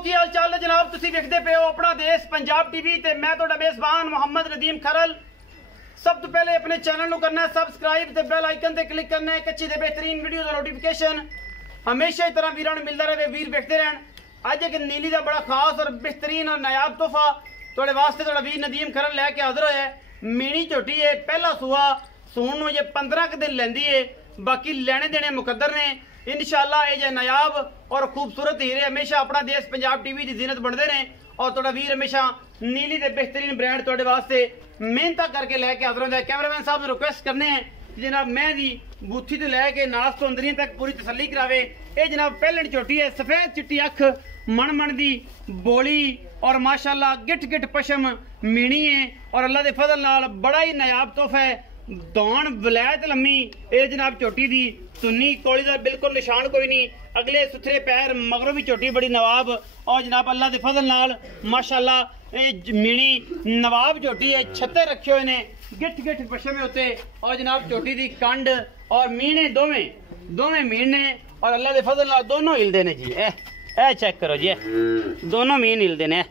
की हाल चाल है जनाब। तुसी देखते पे हो अपना देश पंजाब टीवी ते मैं तुहाडा मेजबान मोहम्मद नदीम खरल। सब तो पहले अपने चैनल को करना है सबसक्राइब ते बेल आइकन ते क्लिक करना है कच्ची दे बेहतरीन वीडियो का नोटिफिकेशन हमेशा इस तरह वीरों मिलता रहे, वीर देखते रहन। अज एक नीली का बड़ा खास और बेहतरीन और नायाब तोहफा तुहाडे वास्ते तुहाडा वीर नदीम खरल लैके हाजिर होया है। मीनी झोटी है, पहला सूआ सून नूं ये 15 दिन लैंदी है, बाकी लेने देने मुकद्दर ने। इंशाअल्लाह ये नायाब और खूबसूरत हीरे हमेशा अपना देश पंजाब टीवी की जीनत बनते हैं और तुहाडा वीर हमेशा नीली के बेहतरीन ब्रांड तुहाडे वास्ते मेहनत करके लैके हाजिर होंदा है। कैमरामैन साहब ने रिक्वेस्ट करने हैं कि जनाब मैं दी बूथी तो लैके नास तो अंदरियां तक पूरी तसल्ली करावे। ये जनाब पहलण छोटी है, सफेद चिट्टी अख, मन मन दी बोली और माशाअल्लाह गिट गिट पशम मीणी है और अल्लाह के फजल नाल बड़ा ही नायाब तोहफा है। दौन वलैत लम्मी ये जनाब झोटी दी सुन्नी कोली का बिल्कुल निशान कोई नहीं, अगले सुथरे पैर मगरों भी झोटी बड़ी नवाब और जनाब अल्लाह के फजल नाल माशाअल्लाह ये मीणी नवाब झोटी है। छत्ते रखे हुए ने गिठ गिठ पशमे होते और जनाब झोटी दी कंड और मीणे दोवें मीण ने और अल्लाह के फजल नाल दोनों हिलदे ने जी। ए चेक करो जी, दोनों मीन हिलदे ने।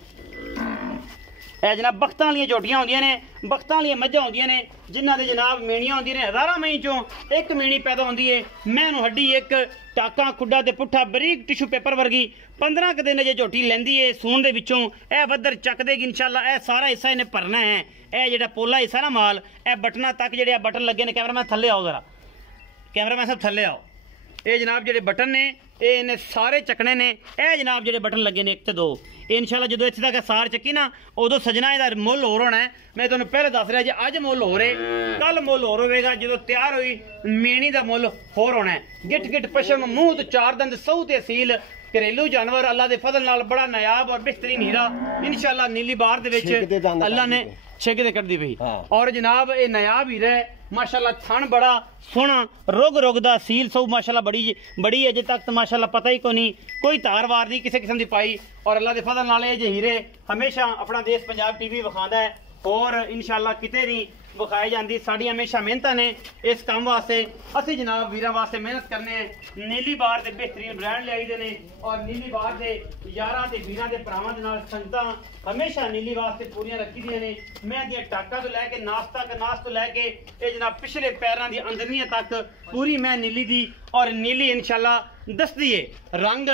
जनाब बख्तां वालियां झोटियां होंदियां ने, बख्तां वालियां मज्झां होंदियां ने जिन्हां दे जनाब मेणियां होंदियां ने। हज़ारां मई चों एक मेणी पैदा होंदी है, मैनू हड्डी एक टाका खुड्डा ते पुट्ठा बरीक टिशू पेपर वर्गी। 15 क दिन जे झोटी लैंदी है सून दे विचों ए वधर चक देगी इंशाअल्लाह। ए सारा हिस्सा इन्हें भरना है, ए जेड़ा पोला हिस्सा ना माल ए बटना तक जेड़े बटन लगे ने। कैमरामैन थल्ले आओ जरा, कैमरामैन साहब थल्ले आओ। ये जनाब जेडे बटन ने ये इन्हें सारे चकने ने। ए जनाब जेडे बटन लगे ने 1 ते 2 इंशाअल्लाह जो इत्थे तक सार चक्की ना उदों सजना इहदा मुल होर होना है। मैं तुहानूं पहले दस रहा जी अज मुल होर है, कल मुल होर होवेगा, जो तैयार हुई मेणी दा मुल होर होना है। गिट गिट पशम मूंह तो 4 दंद सऊ ते असील घरेलू जानवर अल्लाह के फजल नाल बड़ा नायाब और बेहतरीन हीरा इंशाअल्लाह नीली बार दे विच अल्लाह ने छेके ते कड्डी पई। और जनाब ये नायाब हीरा है माशाअल्लाह। थन बड़ा सोहना रोग रोग दा सील सऊ माशाअल्लाह बड़ी अजे तक तो माशाअल्लाह पता ही कोई कोई धार वार नहीं किसी किस्म की पाई और अल्लाह के फजल नाल ये हीरे हमेशा अपना देश पंजाब टीवी विखांदा है और इंशाअल्लाह किते नहीं विखाई जाती। साड़ी हमेशा मेहनत ने इस काम वास्ते असी जनाब वीरां वास्ते मेहनत करने हैं। नीली बार के बेहतरीन ब्रांड लियाई दे ने और नीली बार के यारां ते वीरां दे भरावां दे नाल संगतां हमेशा नीली वास्ते पूरियां रखी दियां ने। मैं दियां टाका तो लैके नास तो लैके ये जनाब पिछले पैरां दी अंदरनियां तक पूरी मैं नीली दी और नीली इंशाअल्लाह दसदी है। रंग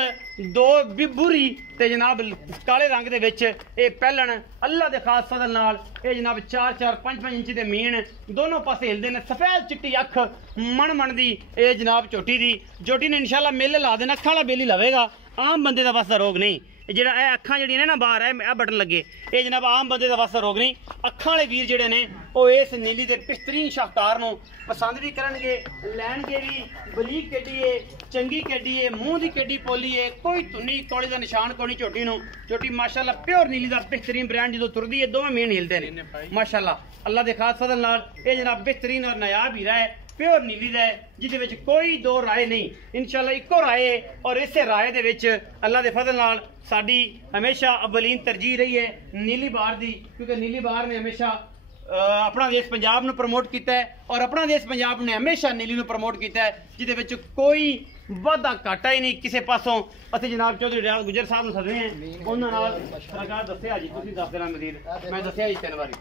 दो बिबूरी ते जनाब काले रंग दे विच ये पहलण अल्लाह दे खास फजल नाल ये जनाब 4-4 5-5 इंच दे मीन दोनों पासे हिलदे ने। सफेद चिट्टी अख मन मन दी ये जनाब झोटी ने इंशाअल्लाह मेले ला देना। अखां वाला बेली लवेगा, आम बंदे दा बस रोग नहीं। जेड़ा ए अखां जड़ियां ने ना बाहर ए बटन लगे ये जनाब आम बंदे दा वास्ता रोग नहीं। अखां वाले वीर जेड़े ने वो इस नीली दे बेहतरीन शाहकार नूं पसंद भी करनगे, लैणगे भी। बलीक केडी है, चंगी केडी है, मूँह दी केडी पोली है, कोई धुनी तौले दा निशान कोई झोटी नूं। झोटी माशाअल्लाह प्योर नीली दा बेहतरीन ब्रांड जो तुरदी है दोवें मेन हिलदे ने माशाअल्लाह। अल्लाह दे खास फजल नाल ये जनाब बेहतरीन और नायाब हीरा है प्योर नीली दा है जिहदे विच कोई दो राय नहीं। इंशाअल्लाह इक्को राय है और इसे राय दे विच अल्लाह दे फजल नाल साडी हमेशा अवलीन तरजीह रही है नीली बार दी, क्योंकि नीली बार ने हमेशा अपना देश पंजाब नूं प्रमोट किया है और अपना देश पंजाब ने हमेशा नीली नूं प्रमोट किया है जिहदे विच कोई वाधा घाटा ही नहीं किसी पासों। असीं जनाब चौधरी रियाज गुजर साहब नूं सददे हैं, उन्हां नाल सरकार दस्सिया जी, तुसीं दस देना मजीद, मैं दस्सिया जी 3 वारी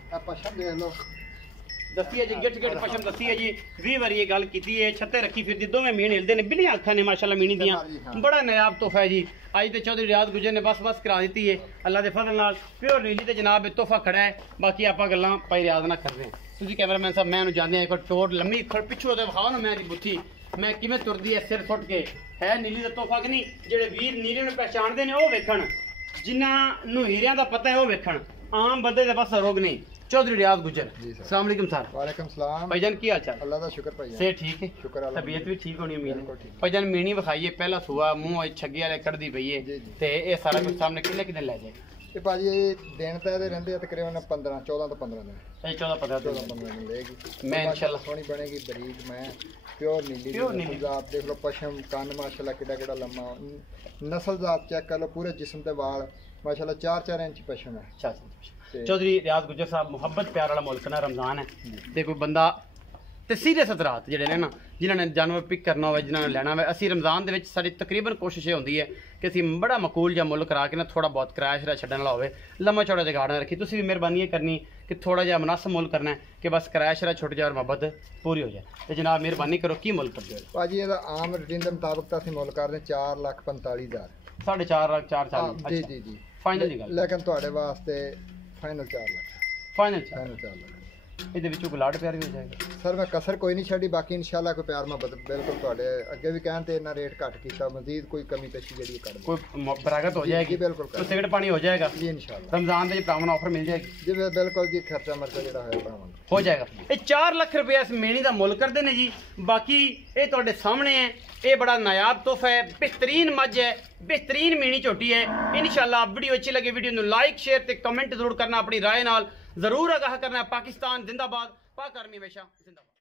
दसी है जी, गिट गिट पशम दसी है जी। 20 बारी ये गल की है। छत्ते रखी फिर दोवें मीन हिलदे ने, बिलियां अखां ने माशाअल्लाह मीनी दियां। बड़ा नायाब तोहफा है जी। अज तो चौधरी रियाज गुजर ने बस करा दी है अल्लाह के फजल नाल प्योर नीली ते जनाब तोहफा खड़ा है। बाकी आपां गल्लां भाई रियाज ना कर रहे हैं। तुसीं कैमरामैन साहब मैं जाने एक टोट लम्मी पिछू ते विखाओ ना मैं दी बुत्थी मैं किवें तुरदी है सिर सुट के है नीली दा तोहफा कि नहीं। जेड़े वीर नीली नूं पहचानदे ने वो वेखण, जिन्हां नूं हीरियां दा पता है वो वेखण, आम बंदे दे बस रोग नहीं। चौधरी रियाज गुजर अस्सलाम वालेकुम सर। वालेकुम सलाम भाईजान की हाल चाल? अल्लाह दा शुक्र भाईजान। से ठीक है, शुक्र अल्लाह। तबीयत भी ठीक होनी उम्मीद है। भाईजान मीनी विखाइए पहला सुआ मुंह छगे वाले कढ़दी पई है ते ये सारा कुछ सामने किन्ने किन्ने ले जाए ये भाजी दिन तो ये रहंदे तकरीबन 14 तो 15 दिन। ये 14-15 दिन लेगी। मैं इंशाल्लाह सोनी बनेगी बरीक मैं प्योर नीली जात देख लो पशम कान माशाल्लाह किड़ा लम्मा नस्ल जात चेक कर लो पूरे जिस्म ते वाल माशाल्लाह 4-4 इंच पशम है। चौधरी रियाज गुजर साहब मुहब्बत प्यार वाला मुल्क ना रमजान है ते कोई बंदा ਤੇ ਸੀਰੀਅਸ ਹਜ਼ਰਾਤ ਜਿਹੜੇ ਨੇ ਨਾ, ਜਿਨ੍ਹਾਂ ਨੇ ਜਾਨਵਰ ਪਿਕ ਕਰਨਾ ਹੋਵੇ, ਜਿਨ੍ਹਾਂ ਨੇ ਲੈਣਾ ਹੋਵੇ, ਅਸੀਂ ਰਮਜ਼ਾਨ ਦੇ ਵਿੱਚ ਸਾਡੀ ਤਕਰੀਬਨ ਕੋਸ਼ਿਸ਼ ਇਹ ਹੁੰਦੀ ਹੈ ਕਿ ਅਸੀਂ ਬੜਾ ਮਕੂਲ ਜਿਹਾ ਮੁੱਲ ਕਰਾ ਕੇ ਨਾ ਥੋੜਾ ਬਹੁਤ ਕਿਰਾਇਆ ਸ਼ਰਾ ਛੱਡਣ ਵਾਲਾ ਹੋਵੇ, ਲੰਮਾ ਚੌੜਾ ਜਗਾੜ ਨਾ ਰੱਖੀ। ਤੁਸੀਂ ਵੀ ਮਿਹਰਬਾਨੀ ਇਹ ਕਰਨੀ ਕਿ ਥੋੜਾ ਜਿਹਾ ਮੁਨਾਸਬ ਮੁੱਲ ਕਰਨਾ ਹੈ ਕਿ ਬਸ ਕਿਰਾਇਆ ਸ਼ਰਾ ਛੁੱਟ ਜਾਏ ਔਰ ਮੁਹੱਬਤ ਪੂਰੀ ਹੋ ਜਾਏ। ਤੇ ਜਨਾਬ ਮਿਹਰਬਾਨੀ ਕਰੋ, ਕੀ ਮੁੱਲ ਕਰਦੇ ਹੋ ਭਾਜੀ? ਇਹਦਾ ਆਮ ਰੂਟੀਨ ਦੇ ਮੁਤਾਬਕ ਤਾਂ ਅਸੀਂ ਮੁੱਲ ਕਰਦੇ 4,45,000। 4.5 ਲੱਖ 440। ਜੀ ਜੀ ਜੀ ਫਾਈਨਲ ਦੀ ਗੱਲ, ਲੇਕਿਨ ਤੁਹਾਡੇ ਵਾਸਤੇ final 4 lakh. Final final 4 lakh. ਇਹਦੇ ਵਿੱਚੋਂ ਗੁਲਾੜ ਪਿਆਰ ਵੀ ਹੋ ਜਾਏਗਾ ਸਰ ਮੈਂ ਕਸਰ ਕੋਈ ਨਹੀਂ ਛੱਡੀ, ਬਾਕੀ ਇਨਸ਼ਾਅੱਲਾ ਕੋਈ ਪਿਆਰ ਮੁਹੱਬਤ ਬਿਲਕੁਲ ਤੁਹਾਡੇ ਅੱਗੇ ਵੀ ਕਹਿਣ ਤੇ ਇਹਨਾਂ ਰੇਟ ਘੱਟ ਕੀਤਾ, ਮਜ਼ੀਦ ਕੋਈ ਕਮੀ ਪੇਸ਼ੀ ਜਿਹੜੀ ਕਰ ਕੋਈ ਬਰਾਗਤ ਹੋ ਜਾਏਗੀ, ਬਿਲਕੁਲ तो सिगरेट पानी हो जाएगा जी इंशाल्लाह। रमजान में प्रावन ऑफर मिल जाएगी जी बिल्कुल जी, खर्चा मर्चा ਜਿਹੜਾ ਹੋਇਆ ਭਾਵਾਂ हो जाएगा। ये 4 ਲੱਖ रुपया इस मेणी का मुल करते हैं जी। बाकी ये ਤੁਹਾਡੇ सामने है, ये बड़ा नायाब तोहफा है, बेहतरीन मज है, बेहतरीन मेणी झोटी है। इंशाल्लाह वीडियो अच्छी लगे, वीडियो ਨੂੰ लाइक शेयर ਤੇ कमेंट जरूर करना, अपनी राय नाल जरूर आगाह करना। पाकिस्तान जिंदाबाद, पाक आर्मी हमेशा जिंदाबाद।